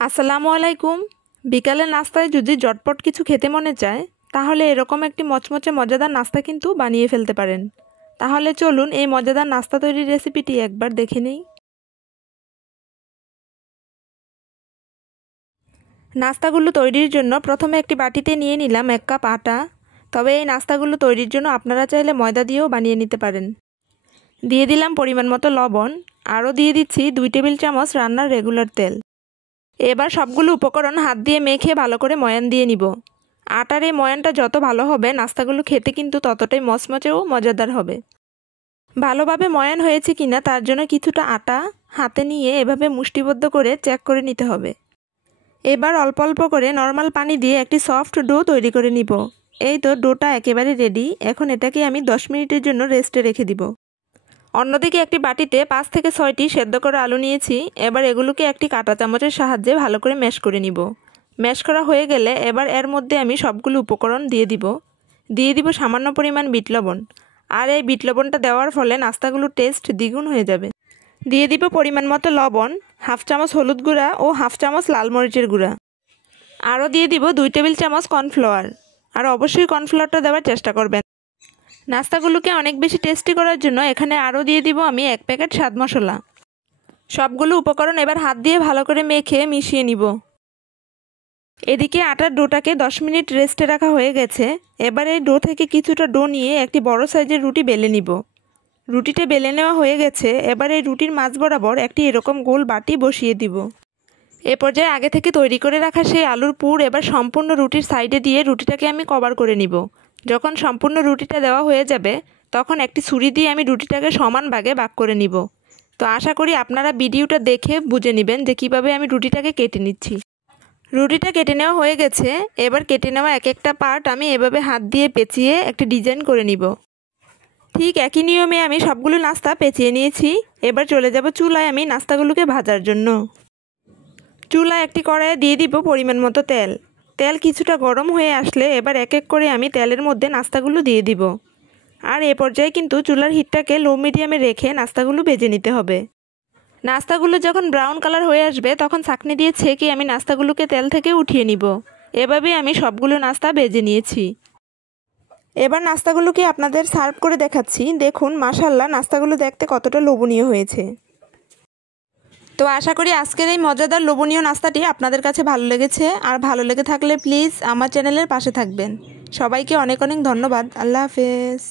আসসালামু আলাইকুম। বিকালের নাস্তায় যদি জটপট কিছু খেতে মনে চায় তাহলে এরকম একটি মচমচে মজাদার নাস্তা কিন্তু বানিয়ে ফেলতে পারেন। তাহলে চলুন এই মজাদার নাস্তা তৈরির রেসিপিটি একবার দেখে নিই। নাস্তাগুলো তৈরির জন্য প্রথমে একটি বাটিতে নিয়ে নিলাম 1 কাপ আটা। তবে এই নাস্তাগুলো তৈরির জন্য আপনারা চাইলে ময়দা দিয়েও বানিয়ে নিতে পারেন। দিয়ে দিলাম পরিমাণ মতো লবণ, আরও দিয়ে দিচ্ছি 2 টেবিল চামচ রান্নার রেগুলার তেল। এবার সবগুলো উপকরণ হাত দিয়ে মেখে ভালো করে ময়ান দিয়ে নিব। আটার এই ময়ানটা যত ভালো হবে নাস্তাগুলো খেতে কিন্তু ততটাই মচমচে ও মজাদার হবে। ভালোভাবে ময়ান হয়েছে কিনা তার জন্য কিছুটা আটা হাতে নিয়ে এভাবে মুষ্টিবদ্ধ করে চেক করে নিতে হবে। এবার অল্প অল্প করে নর্মাল পানি দিয়ে একটি সফট ডো তৈরি করে নিব। এই তো ডোটা একেবারে রেডি। এখন এটাকে আমি 10 মিনিটের জন্য রেস্টে রেখে দিব। অন্যদিকে একটি বাটিতে 5 থেকে 6টি সেদ্ধ করা আলু নিয়েছি। এবার এগুলোকে একটি কাঁটা চামচের সাহায্যে ভালো করে ম্যাশ করে নিব। ম্যাশ করা হয়ে গেলে এবার এর মধ্যে আমি সবগুলো উপকরণ দিয়ে দিব সামান্য পরিমাণ বিট লবণ। আর এই বিট লবণটা দেওয়ার ফলে নাস্তাগুলোর টেস্ট দ্বিগুণ হয়ে যাবে। দিয়ে দিব পরিমাণ মতো লবণ, হাফ চামচ হলুদ গুঁড়া ও হাফ চামচ লাল মরিচের গুঁড়া। আরও দিয়ে দিব 2 টেবিল চামচ কর্নফ্লাওয়ার। আর অবশ্যই কর্নফ্লাওয়ারটা দেওয়ার চেষ্টা করবেন। নাস্তাগুলোকে অনেক বেশি টেস্টি করার জন্য এখানে আরও দিয়ে দিব আমি 1 প্যাকেট স্বাদ মশলা। সবগুলো উপকরণ এবার হাত দিয়ে ভালো করে মেখে মিশিয়ে নিব। এদিকে আটার ডোটাকে 10 মিনিট রেস্টে রাখা হয়ে গেছে। এবার এই ডো থেকে কিছুটা ডো নিয়ে একটি বড় সাইজের রুটি বেলে নিব। রুটিটা বেলে নেওয়া হয়ে গেছে। এবার এই রুটির মাঝ বরাবর একটি এরকম গোল বাটি বসিয়ে দিব। এ পর্যায়ে আগে থেকে তৈরি করে রাখা সেই আলুর পুর এবার সম্পূর্ণ রুটির সাইডে দিয়ে রুটিটাকে আমি কভার করে নিব। যখন সম্পূর্ণ রুটিটা দেওয়া হয়ে যাবে তখন একটি ছুরি দিয়ে আমি রুটিটাকে সমান ভাগে ভাগ করে নিব। তো আশা করি আপনারা ভিডিওটা দেখে বুঝে নেবেন যে কীভাবে আমি রুটিটাকে কেটে নিচ্ছি। রুটিটা কেটে নেওয়া হয়ে গেছে। এবার কেটে নেওয়া এক একটা পার্ট আমি এভাবে হাত দিয়ে পেঁচিয়ে একটি ডিজাইন করে নিব। ঠিক একই নিয়মে আমি সবগুলো নাস্তা পেঁচিয়ে নিয়েছি। এবার চলে যাব চুলায় আমি নাস্তাগুলোকে ভাজার জন্য। চুলায় একটি কড়াইয়ে দিয়ে দিব পরিমাণ মতো তেল। তেল কিছুটা গরম হয়ে আসলে এবার এক এক করে আমি তেলের মধ্যে নাস্তাগুলো দিয়ে দিব। আর এ পর্যায়ে কিন্তু চুলার হিটটাকে লো মিডিয়ামে রেখে নাস্তাগুলো ভেজে নিতে হবে। নাস্তাগুলো যখন ব্রাউন কালার হয়ে আসবে তখন ছাঁকনি দিয়ে ছেঁকে আমি নাস্তাগুলোকে তেল থেকে উঠিয়ে নিব। এভাবেই আমি সবগুলো নাস্তা ভেজে নিয়েছি। এবার নাস্তাগুলোকে আপনাদের সার্ভ করে দেখাচ্ছি। দেখুন মাশাআল্লাহ নাস্তাগুলো দেখতে কতটা লোভনীয় হয়েছে। তো আশা করি আজকের এই মজাদার লোভনীয় নাস্তাটি আপনাদের কাছে ভালো লেগেছে। আর ভালো লেগে থাকলে প্লিজ আমার চ্যানেলের পাশে থাকবেন। সবাইকে অনেক অনেক ধন্যবাদ। আল্লাহ হাফেজ।